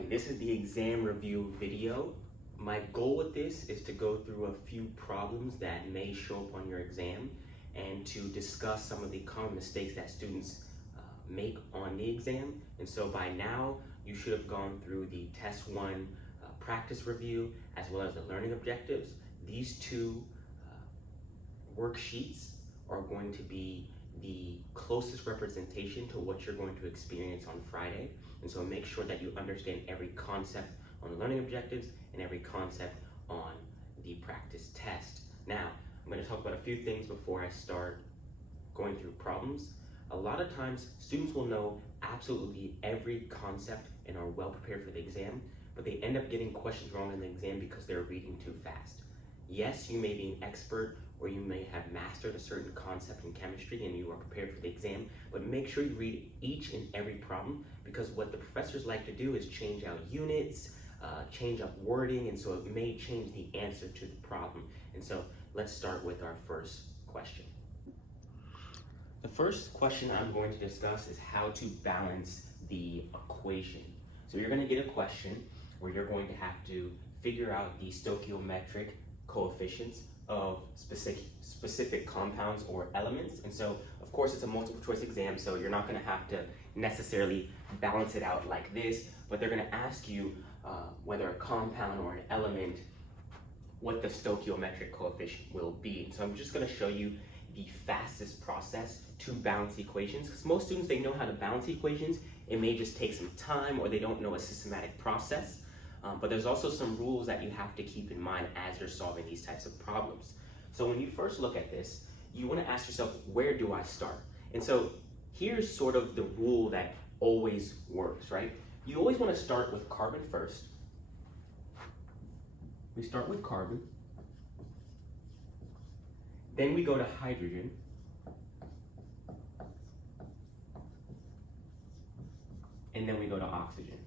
Alright, this is the exam review video. My goal with this is to go through a few problems that may show up on your exam and to discuss some of the common mistakes that students make on the exam. And so by now, you should have gone through the test one practice review as well as the learning objectives. These two worksheets are going to be the closest representation to what you're going to experience on Friday. And so make sure that you understand every concept on the learning objectives and every concept on the practice test. Now, I'm going to talk about a few things before I start going through problems. A lot of times, students will know absolutely every concept and are well prepared for the exam, but they end up getting questions wrong in the exam because they're reading too fast. Yes, you may be an expert or you may have mastered a certain concept in chemistry and you are prepared for the exam, but make sure you read each and every problem, because what the professors like to do is change out units, change up wording, and so it may change the answer to the problem. And so let's start with our first question. The first question I'm going to discuss is how to balance the equation. So you're going to get a question where you're going to have to figure out the stoichiometric coefficients of specific compounds or elements. And so, of course, it's a multiple choice exam, so you're not going to have to necessarily balance it out like this, but they're going to ask you whether a compound or an element, what the stoichiometric coefficient will be. And so I'm just going to show you the fastest process to balance equations, because most students, they know how to balance equations. It may just take some time, or they don't know a systematic process. But there's also some rules that you have to keep in mind as you're solving these types of problems. So when you first look at this, you want to ask yourself, where do I start? And so here's sort of the rule that always works, right? You always want to start with carbon first. We start with carbon. Then we go to hydrogen. And then we go to oxygen.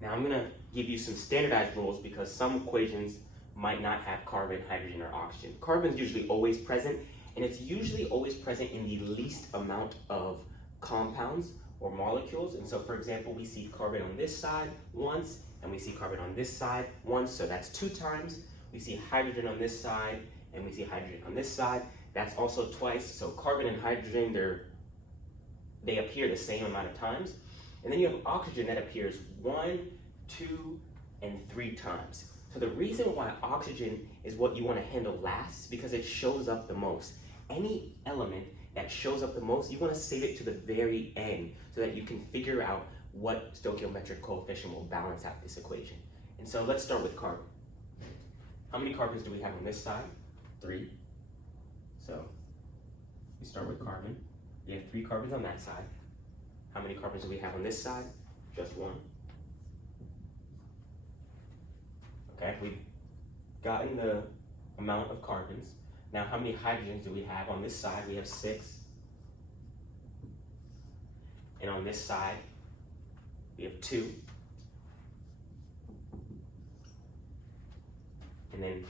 Now I'm going to give you some standardized rules because some equations might not have carbon, hydrogen, or oxygen. Carbon is usually always present, and it's usually always present in the least amount of compounds or molecules. And so, for example, we see carbon on this side once, and we see carbon on this side once, so that's 2 times. We see hydrogen on this side, and we see hydrogen on this side. That's also twice. So carbon and hydrogen, they appear the same amount of times. And then you have oxygen that appears 1, 2, and 3 times. So the reason why oxygen is what you want to handle last is because it shows up the most. Any element that shows up the most, you want to save it to the very end so that you can figure out what stoichiometric coefficient will balance out this equation. And so let's start with carbon. How many carbons do we have on this side? 3. So we start with carbon. We have 3 carbons on that side. How many carbons do we have on this side? Just 1. Okay, we've gotten the amount of carbons. Now, how many hydrogens do we have? On this side, we have 6. And on this side, we have 2. And then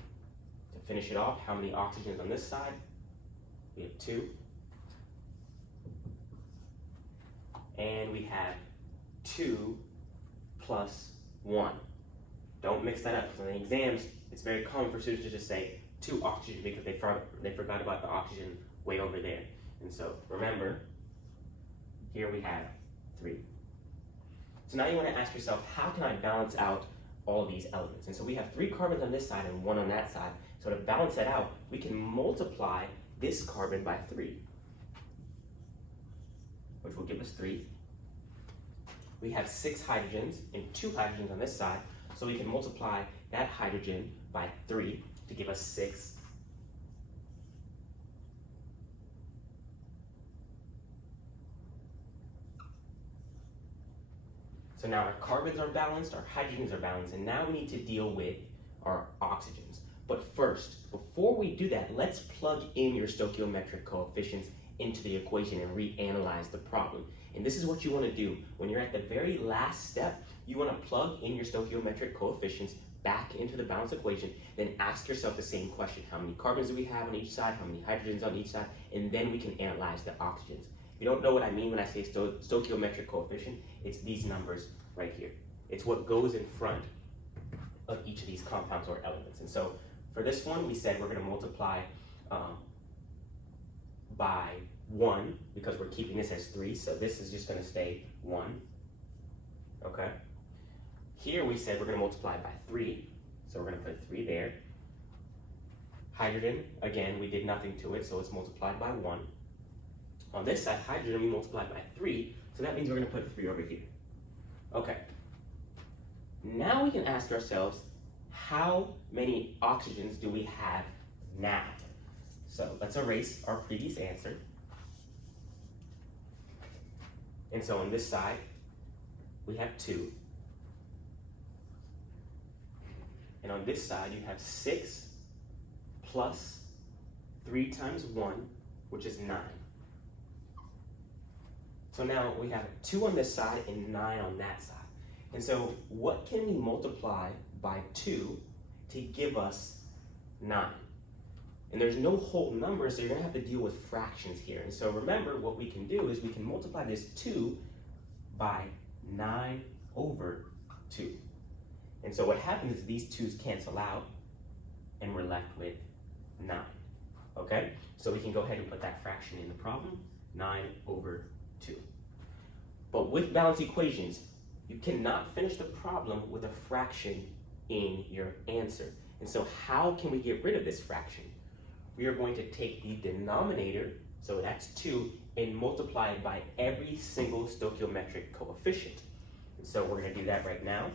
to finish it off, how many oxygens on this side? We have 2. And we have 2 plus 1. Don't mix that up, because in the exams, it's very common for students to just say 2 oxygen because they forgot about the oxygen way over there. And so remember, here we have 3. So now you want to ask yourself, how can I balance out all of these elements? And so we have 3 carbons on this side and 1 on that side. So to balance that out, we can multiply this carbon by 3. Which will give us 3. We have 6 hydrogens and 2 hydrogens on this side, so we can multiply that hydrogen by 3 to give us 6. So now our carbons are balanced, our hydrogens are balanced, and now we need to deal with our oxygens. But first, before we do that, let's plug in your stoichiometric coefficients into the equation and reanalyze the problem. And this is what you want to do. When you're at the very last step, you want to plug in your stoichiometric coefficients back into the balance equation, then ask yourself the same question. How many carbons do we have on each side? How many hydrogens on each side? And then we can analyze the oxygens. If you don't know what I mean when I say stoichiometric coefficient, it's these numbers right here. It's what goes in front of each of these compounds or elements. And so for this one, we said we're going to multiply by 1 because we're keeping this as 3. So this is just going to stay 1. Okay. Here we said we're going to multiply by 3. So we're going to put 3 there. Hydrogen, again, we did nothing to it, so it's multiplied by 1. On this side, hydrogen, we multiplied by 3, so that means we're going to put 3 over here. Okay. Now we can ask ourselves, how many oxygens do we have now? So let's erase our previous answer. And so on this side, we have 2. And on this side, you have 6 plus 3 times 1, which is 9. So now we have 2 on this side and 9 on that side. And so what can we multiply by 2 to give us 9? And there's no whole number, so you're going to have to deal with fractions here. And so remember, what we can do is we can multiply this 2 by 9 over 2. And so what happens is these 2's cancel out, and we're left with 9. Okay? So we can go ahead and put that fraction in the problem, 9 over 2. But with balanced equations, you cannot finish the problem with a fraction in your answer. And so how can we get rid of this fraction? We are going to take the denominator, so that's 2, and multiply it by every single stoichiometric coefficient. And so we're going to do that right now.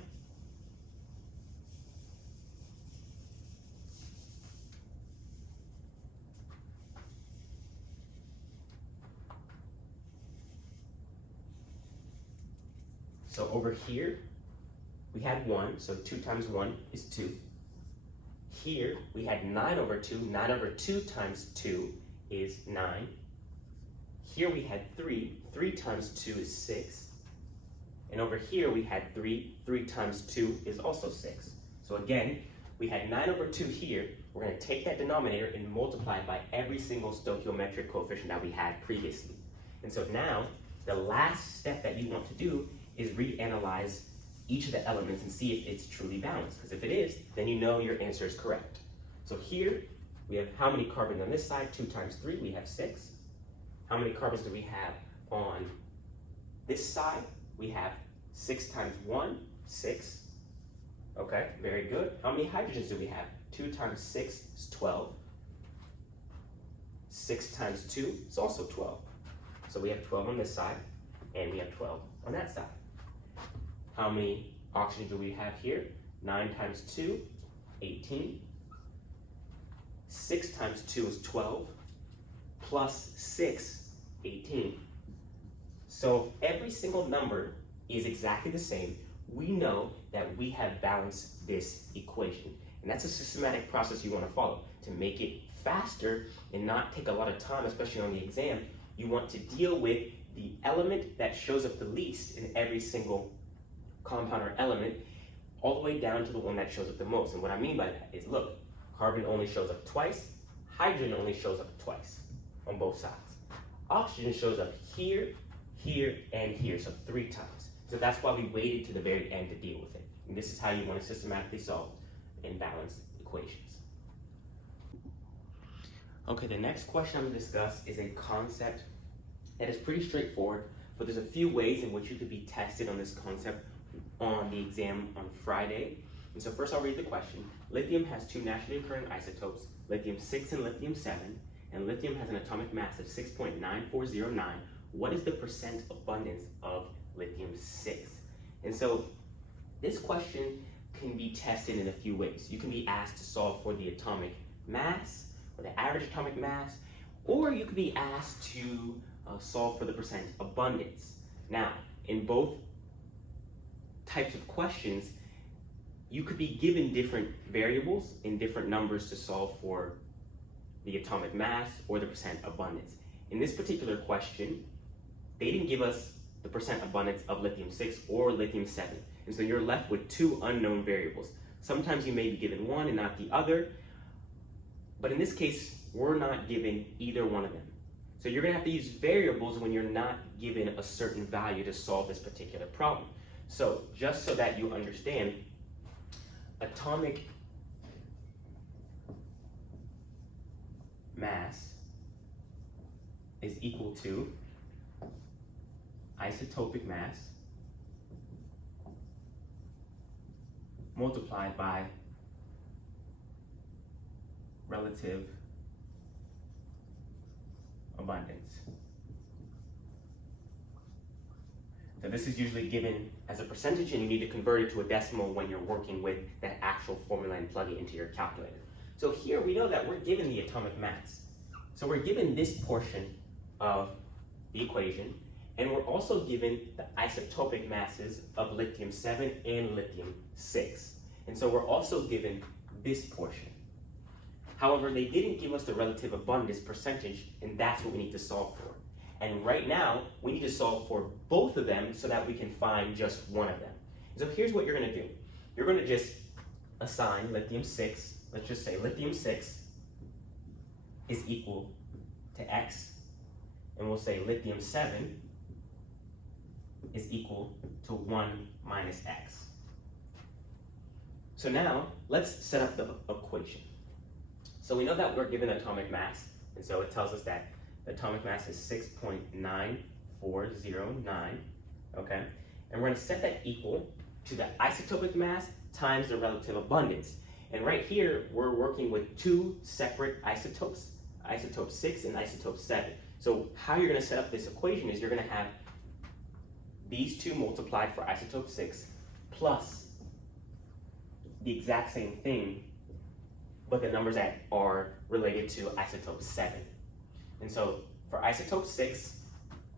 So over here, we had 1, so 2 times 1 is 2. Here, we had 9 over 2. 9 over 2 times 2 is 9. Here we had 3. 3 times 2 is 6. And over here, we had 3. 3 times 2 is also 6. So again, we had 9 over 2 here. We're going to take that denominator and multiply it by every single stoichiometric coefficient that we had previously. And so now, the last step that you want to do is reanalyze each of the elements and see if it's truly balanced. Because if it is, then you know your answer is correct. So here, we have how many carbons on this side? 2 times 3, we have 6. How many carbons do we have on this side? We have 6 times 1, 6. Okay, very good. How many hydrogens do we have? 2 times 6 is 12. 6 times 2 is also 12. So we have 12 on this side, and we have 12 on that side. How many oxygen do we have here? 9 times 2, 18. 6 times 2 is 12, plus 6, 18. So if every single number is exactly the same, we know that we have balanced this equation. And that's a systematic process you want to follow. To make it faster and not take a lot of time, especially on the exam, you want to deal with the element that shows up the least in every single compound or element, all the way down to the one that shows up the most. And what I mean by that is, look, carbon only shows up twice, hydrogen only shows up twice on both sides. Oxygen shows up here, here, and here, so 3 times. So that's why we waited to the very end to deal with it. And this is how you want to systematically solve and balance equations. Okay, the next question I'm going to discuss is a concept that is pretty straightforward, but there's a few ways in which you could be tested on this concept on the exam on Friday. And so first I'll read the question. Lithium has 2 naturally occurring isotopes, lithium-6 and lithium-7, and lithium has an atomic mass of 6.9409. What is the percent abundance of lithium-6? And so this question can be tested in a few ways. You can be asked to solve for the atomic mass, or the average atomic mass, or you could be asked to solve for the percent abundance. Now, in both types of questions, you could be given different variables and different numbers to solve for the atomic mass or the percent abundance. In this particular question, they didn't give us the percent abundance of lithium-6 or lithium-7. And so you're left with 2 unknown variables. Sometimes you may be given one and not the other, but in this case, we're not given either one of them. So you're gonna have to use variables when you're not given a certain value to solve this particular problem. So just so that you understand, atomic mass is equal to isotopic mass multiplied by relative abundance. So this is usually given as a percentage, and you need to convert it to a decimal when you're working with that actual formula and plug it into your calculator. So here we know that we're given the atomic mass. So we're given this portion of the equation, and we're also given the isotopic masses of lithium-7 and lithium-6. And so we're also given this portion. However, they didn't give us the relative abundance percentage, and that's what we need to solve for. And right now, we need to solve for both of them so that we can find just one of them. So here's what you're gonna do. You're gonna just assign lithium-6, let's just say lithium-6 is equal to X, and we'll say lithium-7 is equal to 1 minus X. So now, let's set up the equation. So we know that we're given atomic mass, and so it tells us that the atomic mass is 6.9409, okay? And we're gonna set that equal to the isotopic mass times the relative abundance. And right here, we're working with two separate isotopes, isotope 6 and isotope 7. So how you're gonna set up this equation is you're gonna have these two multiplied for isotope 6 plus the exact same thing, but the numbers that are related to isotope 7. And so for isotope 6,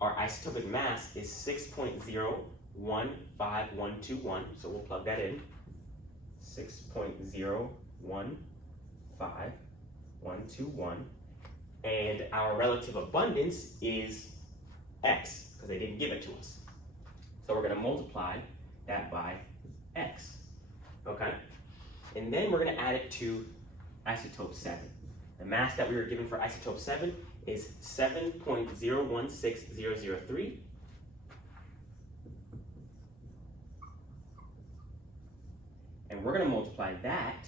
our isotopic mass is 6.015121, so we'll plug that in, 6.015121, and our relative abundance is X, because they didn't give it to us. So we're gonna multiply that by X, okay? And then we're gonna add it to isotope 7. The mass that we were given for isotope 7 is 7.016003. And we're gonna multiply that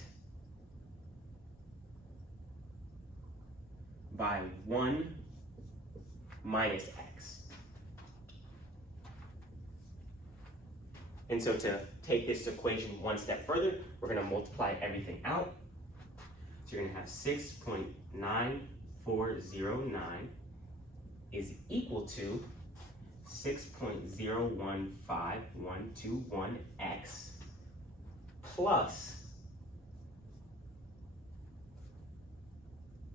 by 1 minus X. And so to take this equation one step further, we're gonna multiply everything out. So you're gonna have 6.9409 is equal to 6.015121x plus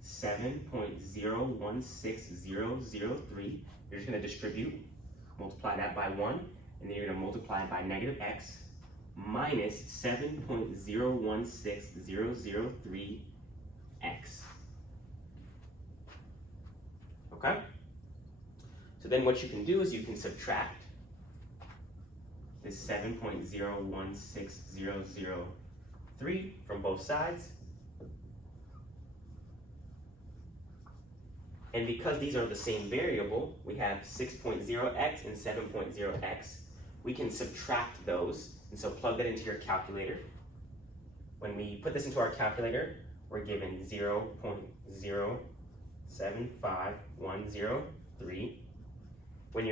7.016003. You're just gonna distribute, multiply that by 1, and then you're gonna multiply by negative x minus 7.016003 X. Okay? So then what you can do is you can subtract this 7.016003 from both sides. And because these are the same variable, we have 6.0x and 7.0x, we can subtract those. And so plug that into your calculator. When we put this into our calculator, we're given 0.075103. When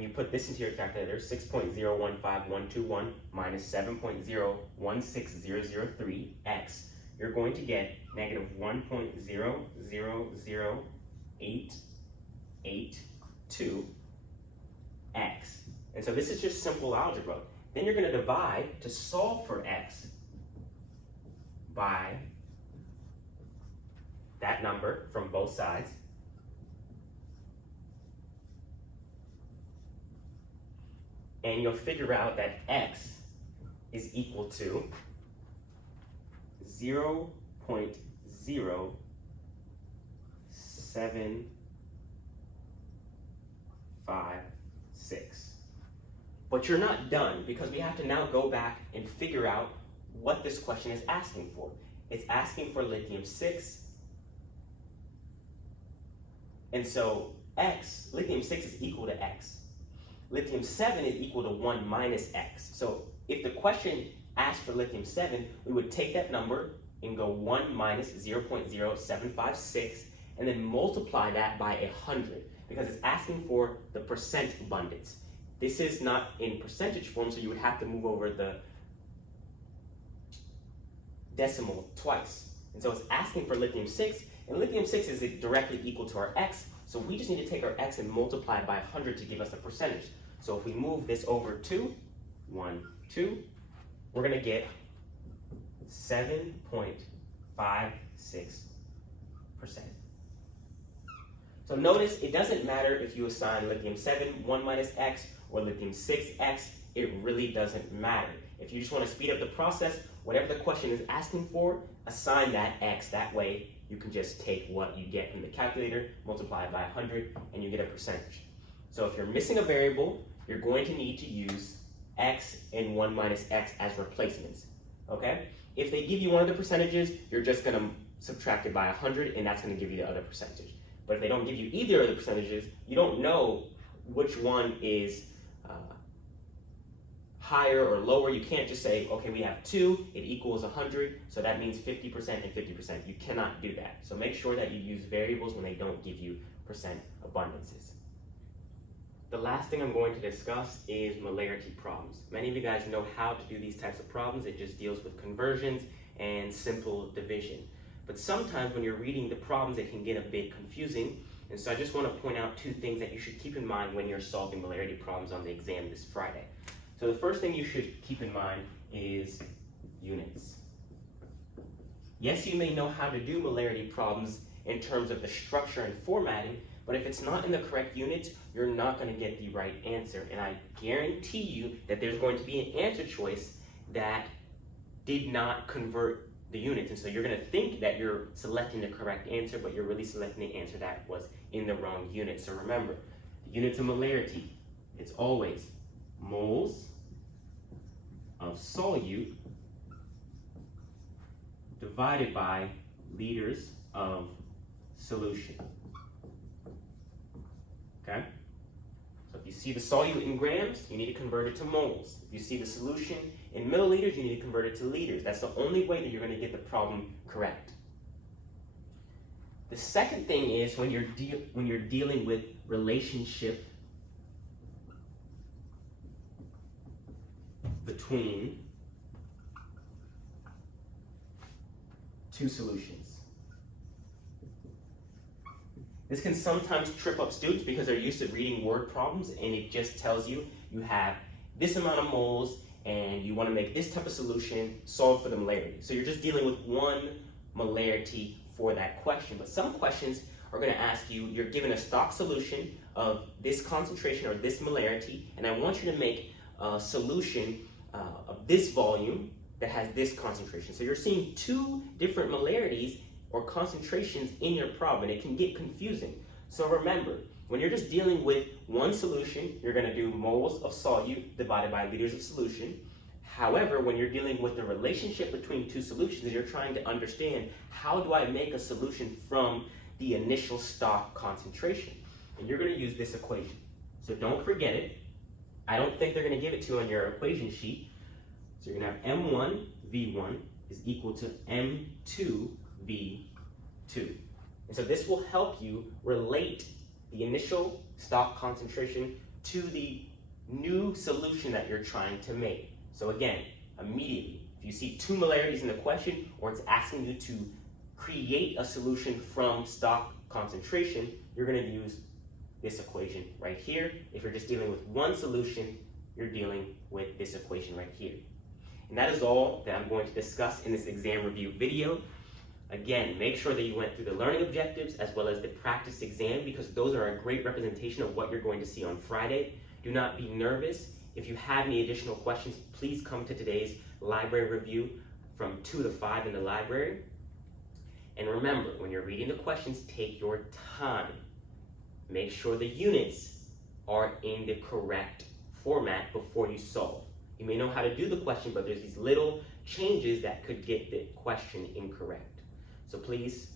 you put this into your calculator, 6.015121 minus 7.016003x, you're going to get negative 1.000882x. And so this is just simple algebra. Then you're going to divide to solve for x by that number from both sides. And you'll figure out that x is equal to 0.0756. But you're not done, because we have to now go back and figure out what this question is asking for. It's asking for lithium-6. And so lithium-6 is equal to X. Lithium-7 is equal to 1 minus X. So if the question asked for lithium-7, we would take that number and go 1 minus 0.0756 and then multiply that by 100 because it's asking for the percent abundance. This is not in percentage form, so you would have to move over the decimal twice. And so it's asking for lithium-6, and lithium-6 is directly equal to our X, so we just need to take our X and multiply it by 100 to give us a percentage. So if we move this over to 1, 2, we're going to get 7.56%. So notice it doesn't matter if you assign lithium-7 1 minus X or lithium-6 X, it really doesn't matter. If you just want to speed up the process, whatever the question is asking for, assign that X. That way you can just take what you get from the calculator, multiply it by 100, and you get a percentage. So if you're missing a variable, you're going to need to use X and 1 minus X as replacements, okay? If they give you one of the percentages, you're just going to subtract it by 100, and that's going to give you the other percentage. But if they don't give you either of the percentages, you don't know which one is higher or lower. You can't just say, okay, we have 2, it equals 100, so that means 50% and 50%. You cannot do that. So make sure that you use variables when they don't give you percent abundances. The last thing I'm going to discuss is molarity problems. Many of you guys know how to do these types of problems. It just deals with conversions and simple division. But sometimes when you're reading the problems, it can get a bit confusing. And so I just want to point out 2 things that you should keep in mind when you're solving molarity problems on the exam this Friday. So the first thing you should keep in mind is units. Yes, you may know how to do molarity problems in terms of the structure and formatting, but if it's not in the correct units, you're not going to get the right answer. And I guarantee you that there's going to be an answer choice that did not convert the units. And so you're going to think that you're selecting the correct answer, but you're really selecting the answer that was in the wrong unit. So remember, the units of molarity, it's always moles of solute divided by liters of solution. Okay? So if you see the solute in grams, you need to convert it to moles. If you see the solution in milliliters, you need to convert it to liters. That's the only way that you're going to get the problem correct. The second thing is when you're dealing with relationship between 2 solutions. This can sometimes trip up students because they're used to reading word problems and it just tells you you have this amount of moles and you want to make this type of solution, solve for the molarity. So you're just dealing with one molarity for that question. But some questions are going to ask you, you're given a stock solution of this concentration or this molarity, and I want you to make a solution of this volume that has this concentration. So you're seeing 2 different molarities or concentrations in your problem, and it can get confusing. So remember, when you're just dealing with one solution, you're going to do moles of solute divided by liters of solution. However, when you're dealing with the relationship between 2 solutions, you're trying to understand how do I make a solution from the initial stock concentration. And you're going to use this equation. So don't forget it. I don't think they're going to give it to you on your equation sheet. So you're going to have M1 V1 is equal to M2 V2. And so this will help you relate the initial stock concentration to the new solution that you're trying to make. So again, immediately, if you see 2 molarities in the question or it's asking you to create a solution from stock concentration, you're going to use this equation right here. If you're just dealing with one solution, you're dealing with this equation right here. And that is all that I'm going to discuss in this exam review video. Again, make sure that you went through the learning objectives as well as the practice exam because those are a great representation of what you're going to see on Friday. Do not be nervous. If you have any additional questions, please come to today's library review from 2 to 5 in the library. And remember, when you're reading the questions, take your time. Make sure the units are in the correct format before you solve. You may know how to do the question, but there's these little changes that could get the question incorrect. So please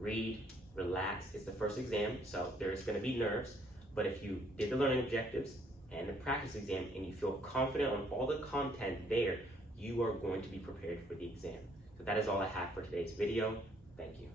read, relax. It's the first exam, so there's going to be nerves. But if you did the learning objectives and the practice exam and you feel confident on all the content there, you are going to be prepared for the exam. So that is all I have for today's video. Thank you.